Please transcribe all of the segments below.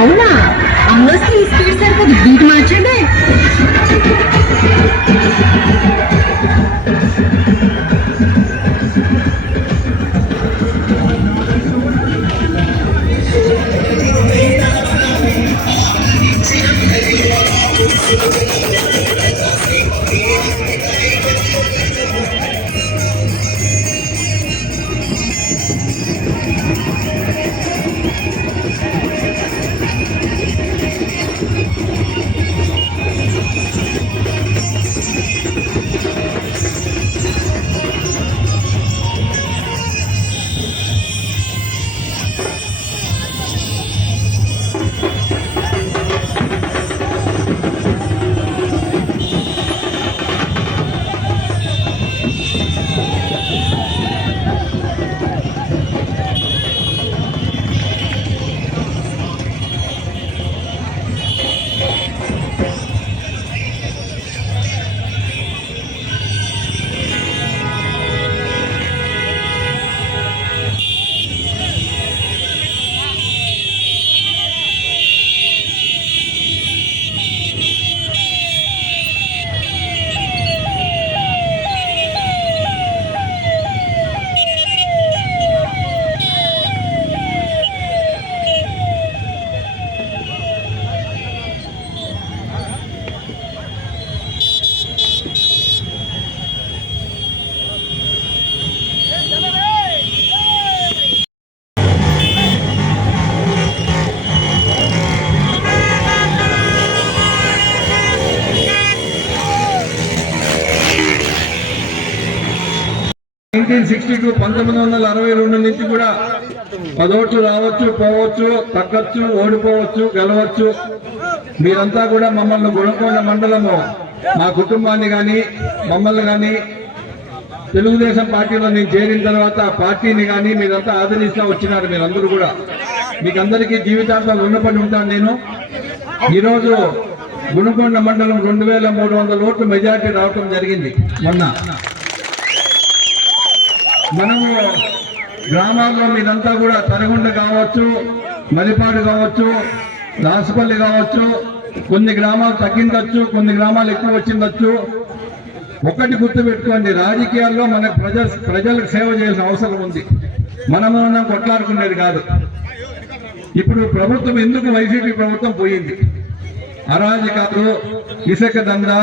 అవునా అమ్మొస్తే ఈ స్పీడ్ సరిపోదు బీట్ మార్చండి నుంచి కూడా 10 ఓట్లు రావచ్చు, పోవచ్చు, తగ్గచ్చు, ఓడిపోవచ్చు, గెలవచ్చు. మీరంతా కూడా మమ్మల్ని గుణకొండ మండలము మా కుటుంబాన్ని కానీ మమ్మల్ని కానీ తెలుగుదేశం పార్టీలో నేను చేరిన తర్వాత పార్టీని కానీ మీరంతా ఆదరిస్తూ వచ్చినారు. మీరందరూ కూడా మీకు అందరికీ జీవితాంతం రుణపడి ఉంటాను. నేను ఈరోజు గుణకొండ మండలం 2300 ఓట్లు మెజార్టీ రావటం జరిగింది. మొన్న మనము గ్రామాల్లో మీదంతా కూడా తరగొండ కావచ్చు, మలిపాడు కావచ్చు, రాసుపల్లి కావచ్చు, కొన్ని గ్రామాలు తగ్గిందచ్చు, కొన్ని గ్రామాలు ఎక్కువ వచ్చిందచ్చు. ఒకటి గుర్తుపెట్టుకోండి, రాజకీయాల్లో మనకు ప్రజలకు సేవ చేయాల్సిన అవసరం ఉంది. మనం కొట్లాడుకునేది కాదు. ఇప్పుడు ప్రభుత్వం ఎందుకు వైసీపీ ప్రభుత్వం పోయింది? అరాజకాలు, ఇసుక దందా,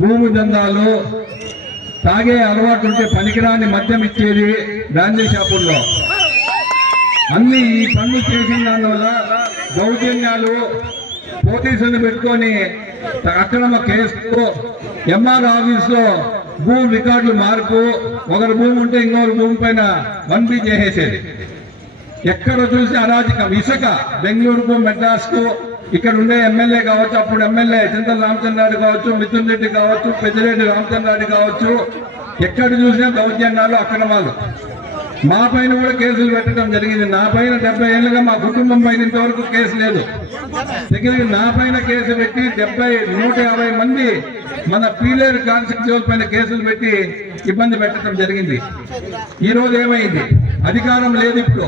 భూమి దందాలు, తాగే అలవాటు ఉంటే పనికిరాని మద్యం ఇచ్చేది బ్రాందీ షాపుల్లో, అన్ని ఈ పనులు చేసిన దానివల్ల దౌర్జన్యాలు, పోలీసులు పెట్టుకొని అక్రమ కేసు, ఎంఆర్ ఆఫీస్ లో భూ రికార్డులు మార్పు, ఒకరి భూమి ఉంటే ఇంకొకరి భూమి పైన 1B చేసేసేది. ఎక్కడ చూసి అరాజకం. ఇసుక బెంగళూరుకు, మెడ్రాస్కు ఇక్కడ ఉండే ఎమ్మెల్యే కావచ్చు, అప్పుడు ఎమ్మెల్యే చింతల రామచంద్రారెడ్డి కావచ్చు, మిథున్ రెడ్డి కావచ్చు, పెద్దిరెడ్డి రామచంద్రారెడ్డి కావచ్చు, ఎక్కడ చూసినా దౌర్జన్యాలు, అక్రమాలు. మా పైన కూడా కేసులు పెట్టడం జరిగింది. నా పైన 70 ఏళ్ళుగా మా కుటుంబం పైన ఇంతవరకు కేసు లేదు. దగ్గర నా పైన కేసు పెట్టి 150 మంది మన పీలేరు కాన్స్టిట్యూషన్ పైన కేసులు పెట్టి ఇబ్బంది పెట్టడం జరిగింది. ఈ రోజు ఏమైంది? అధికారం లేదు. ఇప్పుడు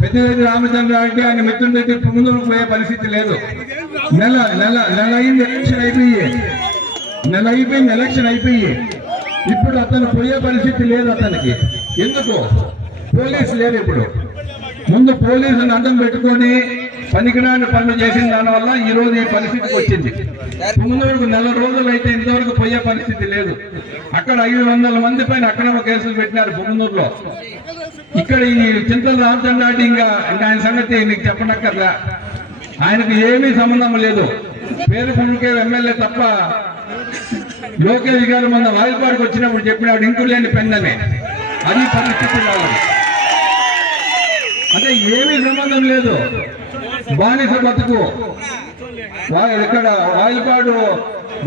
పెద్దిరెడ్డి రామచంద్రారెడ్డి ఆయన మిథున్ రెడ్డి ముందుకు పోయే పరిస్థితి లేదు. నెల అయింది, ఎలక్షన్ అయిపోయి ఇప్పుడు అతను పోయే పరిస్థితి లేదు అతనికి. ఎందుకు? పోలీసు లేరు. ఇప్పుడు ముందు పోలీసుని అడ్డం పెట్టుకొని పనికిరాని పనులు చేసిన దానివల్ల ఈ రోజు ఈ పరిస్థితికి వచ్చింది. ముందు వరకు నెల రోజులు అయితే ఇంతవరకు పోయే పరిస్థితి లేదు. అక్కడ 500 మంది పైన అక్రమ కేసులు పెట్టినారు పొంగునూరులో. ఇక్కడ ఈ చింతల రామచంద్రారెడ్డి ఇంకా ఆయన సంగతి నీకు చెప్పనక్కర్లా. ఆయనకు ఏమీ సంబంధం లేదు. పేరు కొనుకే ఎమ్మెల్యే తప్ప. లోకేష్ గారు మొన్న వాయిల్పాడుకు వచ్చినప్పుడు చెప్పినాడు ఇంకు లేని పెన్ననే. అది పరిస్థితి కాదు. అంటే ఏమీ సంబంధం లేదు. బానిస బతుకు. ఇక్కడ వాయిల్పాడు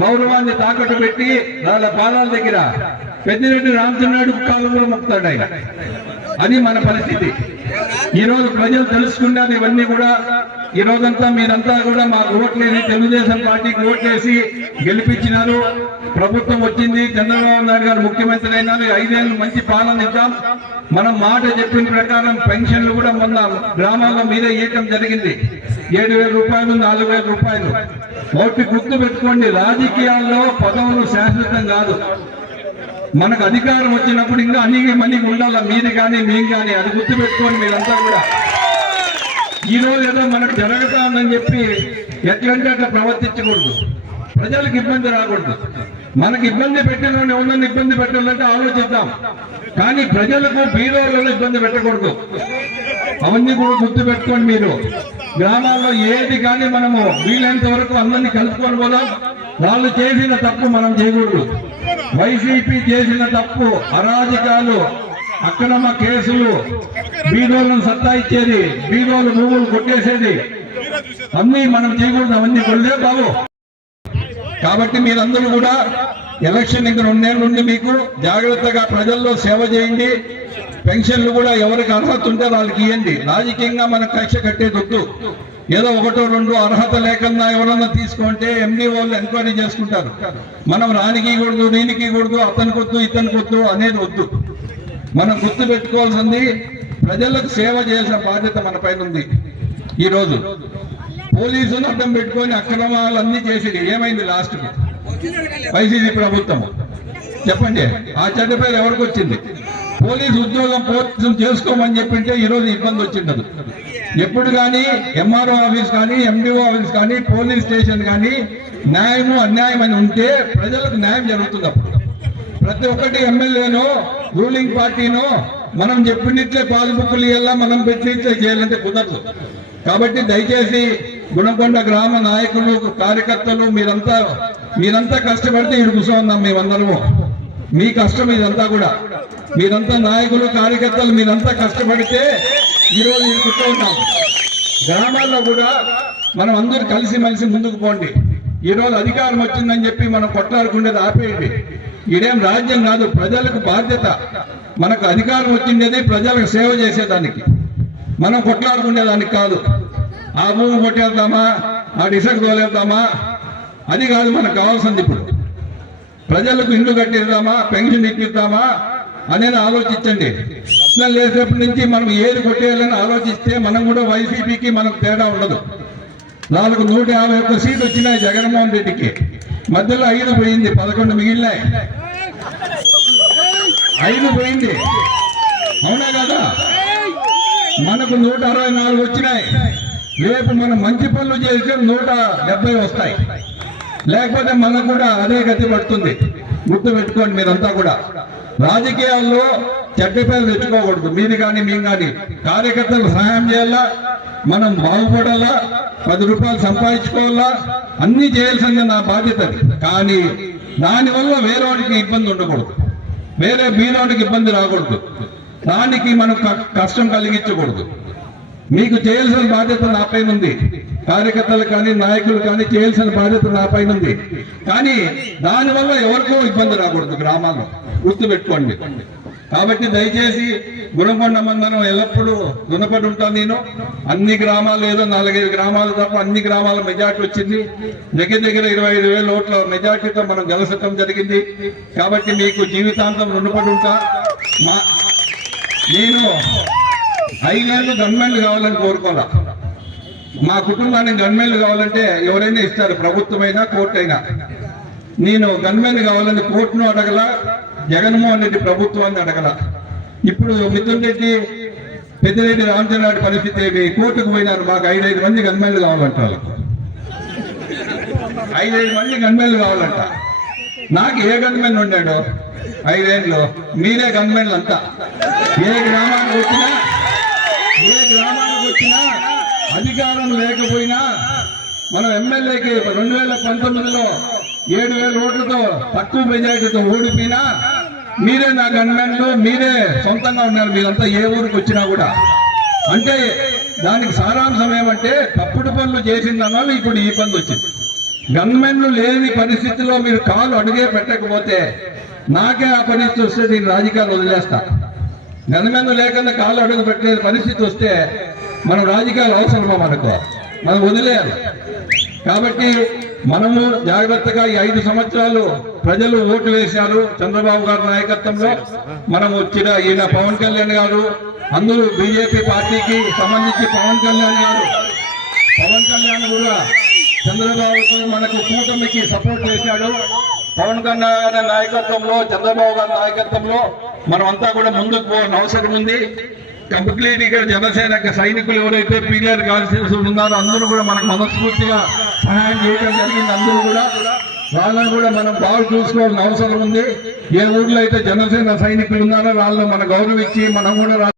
గౌరవాన్ని తాకట్టు పెట్టి వాళ్ళ పాదాల దగ్గర పెద్దిరెడ్డి రామచంద్రారెడ్డి కాలంలో మొక్కుతాడు ఆయన. అది మన పరిస్థితి. ఈ రోజు ప్రజలు తెలుసుకున్నారు ఇవన్నీ కూడా. ఈ రోజంతా మీరంతా కూడా మాకు ఓట్లేసి తెలుగుదేశం పార్టీకి ఓట్లేసి గెలిపించినారు. ప్రభుత్వం వచ్చింది, చంద్రబాబు నాయుడు గారు ముఖ్యమంత్రి అయినారు. 5 ఏళ్ళు మంచి పాలన ఇద్దాం. మనం మాట చెప్పిన ప్రకారం పెన్షన్లు కూడా మొన్న గ్రామాల్లో మీరే ఇవ్వటం జరిగింది. 7,000 రూపాయలు, 4,000 రూపాయలు. ఒకటి గుర్తు పెట్టుకోండి, రాజకీయాల్లో పదవులు శాశ్వతం కాదు. మనకు అధికారం వచ్చినప్పుడు ఇంకా అన్ని మందికి ఉండాలా, మీది కానీ మేము కానీ. అది గుర్తు పెట్టుకోండి మీరంతా కూడా. ఈ రోజు ఏదో మనకు జరుగుతా ఉందని చెప్పి ఎట్లంటే అట్లా ప్రవర్తించకూడదు. ప్రజలకు ఇబ్బంది రాకూడదు. మనకు ఇబ్బంది పెట్టిన ఎవరిని ఇబ్బంది పెట్టాలంటే ఆలోచిద్దాం. కానీ ప్రజలకు బీదోళ్ళను ఇబ్బంది పెట్టకూడదు. అవన్నీ కూడా గుర్తు పెట్టుకోండి మీరు. గ్రామాల్లో ఏది కానీ మనము వీలైనంత వరకు అందరినీ కలుపుకొని పోదాం. వాళ్ళు చేసిన తప్పు మనం చేయకూడదు. వైసీపీ చేసిన తప్పు అరాజకాలు, అక్రమ కేసులు, బీదోళ్ళను సత్తాయిచ్చేది, బీదోళ్ళు భూములు కొట్టేసేది అన్నీ మనం చేయకూడదు. అవన్నీ కొల్లే బాబు. కాబట్టి మీరందరూ కూడా ఎలక్షన్ ఇంకా 2 నెలల నుండి మీకు జాగ్రత్తగా ప్రజల్లో సేవ చేయండి. పెన్షన్లు కూడా ఎవరికి అర్హత ఉంటే వాళ్ళకి ఇవ్వండి. రాజకీయంగా మనకు కక్ష కట్టేదొద్దు. ఏదో 1-2 అర్హత లేకుండా ఎవరన్నా తీసుకుంటే ఎండీ వాళ్ళు ఎంక్వైరీ చేసుకుంటారు. మనం రానికి కూడదు, దీనికి కూడదు, అతనికొద్దు ఇతనికొద్దు అనేది వద్దు. మనం గుర్తు పెట్టుకోవాల్సింది ప్రజలకు సేవ చేసిన బాధ్యత మన పైన ఉంది. ఈ రోజు పోలీసులు అడ్డం పెట్టుకొని అక్రమాలన్నీ చేసేది ఏమైంది? లాస్ట్ వైసీపీ ప్రభుత్వం చెప్పండి. ఆ చెడ్డ పేరు ఎవరికి వచ్చింది? పోలీసు ఉద్యోగం పోలీసులు చేసుకోమని చెప్పింటే ఈరోజు ఇబ్బంది వచ్చిండదు. ఎప్పుడు కానీ ఎంఆర్ఓ ఆఫీస్ కానీ, ఎండిఓ ఆఫీస్ కానీ, పోలీస్ స్టేషన్ కానీ న్యాయము అన్యాయం అని ఉంటే ప్రజలకు న్యాయం జరుగుతుంది. అప్పుడు ప్రతి ఒక్కటి ఎమ్మెల్యేనో రూలింగ్ పార్టీనో మనం చెప్పినట్లే పాస్బుక్లు ఇవ్వాలా, మనం పెట్టినట్లే చేయాలంటే కుదరదు. కాబట్టి దయచేసి గుణకొండ గ్రామ నాయకులు, కార్యకర్తలు మీరంతా కష్టపడితే ఇక్కడ కూర్చోన్నాం. మేమందరము మీ కష్టం ఇదంతా కూడా. మీరంతా నాయకులు, కార్యకర్తలు మీరంతా కష్టపడితే ఈరోజు ఇక్కడ కూర్చోన్నాం. గ్రామాల్లో కూడా మనం అందరూ కలిసిమెలిసి ముందుకు పోండి. ఈరోజు అధికారం వచ్చిందని చెప్పి మనం కొట్లాడుకునేది ఆపేయండి. ఇదేం రాజ్యం కాదు, ప్రజలకు బాధ్యత. మనకు అధికారం వచ్చిండేది ప్రజలకు సేవ చేసేదానికి, మనం కొట్లాడుకునేదానికి కాదు. ఆ భూమి కొట్టేద్దామా, ఆ ఇసుక తోలేద్దామా, అది కాదు మనకు కావాల్సింది. ఇప్పుడు ప్రజలకు ఇల్లు కట్టిద్దామా, పెన్షన్ ఇప్పిద్దామా అనేది ఆలోచించండి. లేసేపటి నుంచి మనం ఏది కొట్టేయాలని ఆలోచిస్తే మనం కూడా వైసీపీకి మనకు తేడా ఉండదు. 151 సీట్లు వచ్చినాయి జగన్మోహన్ రెడ్డికి. మధ్యలో 5 పోయింది, 11 మిగిలినాయి. 5 పోయింది, అవునా కదా? మనకు 164 వచ్చినాయి. రేపు మనం మంచి పనులు చేస్తే 170 వస్తాయి. లేకపోతే మనకు కూడా అదే గతి పడుతుంది. గుర్తు పెట్టుకోండి మీరంతా కూడా. రాజకీయాల్లో చెడ్డ పేరు తెచ్చుకోకూడదు. మీరు కానీ మేము కానీ కార్యకర్తలు సహాయం చేయాలా, మనం బాగుపడాలా, 10 రూపాయలు సంపాదించుకోవాలా, అన్ని చేయాల్సిందే నా బాధ్యత. కానీ దానివల్ల వేరేవాడికి ఇబ్బంది ఉండకూడదు, వేరే బీదవాడికి ఇబ్బంది రాకూడదు, దానికి మనం కష్టం కలిగించకూడదు. మీకు చేయాల్సిన బాధ్యత నా పైన ఉంది, కార్యకర్తలు కానీ నాయకులు కానీ చేయాల్సిన బాధ్యత నా పైన ఉంది. కానీ దానివల్ల ఎవరికో ఇబ్బంది రాకూడదు గ్రామాల్లో, గుర్తుపెట్టుకోండి. కాబట్టి దయచేసి గుణకొండ మండలం ఎల్లప్పుడూ రుణపడి ఉంటాను. నేను అన్ని గ్రామాలు ఏదో 4-5 గ్రామాలు తప్ప అన్ని గ్రామాల మెజార్టీ వచ్చింది. దగ్గర 25,000 ఓట్ల మెజార్టీతో మనం గెలసటం జరిగింది. కాబట్టి మీకు జీవితాంతం రుణపడి ఉంటా. నేను 5 ఏళ్ళు గవర్నమెంట్లు కావాలని కోరుకోవాలా. మా కుటుంబానికి గవర్నమెంట్లు కావాలంటే ఎవరైనా ఇస్తారు, ప్రభుత్వమైనా కోర్టు అయినా. నేను గవర్నమెంట్ కావాలని కోర్టును అడగల, జగన్మోహన్ రెడ్డి ప్రభుత్వాన్ని అడగల. ఇప్పుడు మిథున్ రెడ్డి, పెద్దిరెడ్డి రామచంద్రారెడ్డి పరిస్థితి ఏమి? కోర్టుకు పోయినారు, మాకు 5 మంది గవర్నమెంట్లు కావాలంటారు. 5 మంది గవర్నమెంట్లు కావాలంట. నాకు ఏ గవర్నమెంట్ ఉన్నాడు 5 ఏళ్ళు? మీరే గవర్నమెంట్లు అంతా. ఏ గ్రామానికి వచ్చినా అధికారం లేకపోయినా మనం ఎమ్మెల్యేకి 2019లో 7,000 ఓట్లతో తక్కువ మెజారిటీతో ఓడిపోయినా మీరే నా గవర్నమెంట్లు, మీరే సొంతంగా ఉన్నారు మీరంతా ఏ ఊరికి వచ్చినా కూడా. అంటే దానికి సారాంశం ఏమంటే తప్పుడు పనులు చేసిన వల్ల ఇప్పుడు ఈ పనులు వచ్చింది. గవర్నమెంట్లు లేని పరిస్థితిలో మీరు కాలు అడుగే పెట్టకపోతే నాకే ఆ పరిస్థితి వస్తే నేను రాజకీయాలు వదిలేస్తా. గవర్నమెంట్ లేకుండా కాలు అడుగు పెట్టే పరిస్థితి వస్తే మనం రాజకీయాలు అవసరమా? మనం వదిలేయాలి. కాబట్టి మనము జాగ్రత్తగా ఈ 5 సంవత్సరాలు ప్రజలు ఓటు వేశారు చంద్రబాబు గారి నాయకత్వంలో. మనం వచ్చిన ఈయన పవన్ కళ్యాణ్ గారు, అందరూ బీజేపీ పార్టీకి సంబంధించి పవన్ కళ్యాణ్ కూడా చంద్రబాబుకు మనకు కూటమికి సపోర్ట్ చేశాడు. పవన్ కళ్యాణ్ నాయకత్వంలో, చంద్రబాబు గారి నాయకత్వంలో మనం అంతా కూడా ముందుకు పోవాల్సిన అవసరం ఉంది. కంప్లీట్ ఇక్కడ జనసేన సైనికులు ఎవరైతే పీరియడ్ కాన్స్టిట్యూషన్ ఉన్నారో అందరూ కూడా మనకు మనస్ఫూర్తిగా సహాయం చేయడం జరిగింది. అందరూ కూడా వాళ్ళని కూడా మనం బాగా చూసుకోవాల్సిన అవసరం ఉంది. ఏ ఊర్లో అయితే జనసేన సైనికులు ఉన్నారో వాళ్ళని మనం గౌరవించి మనం కూడా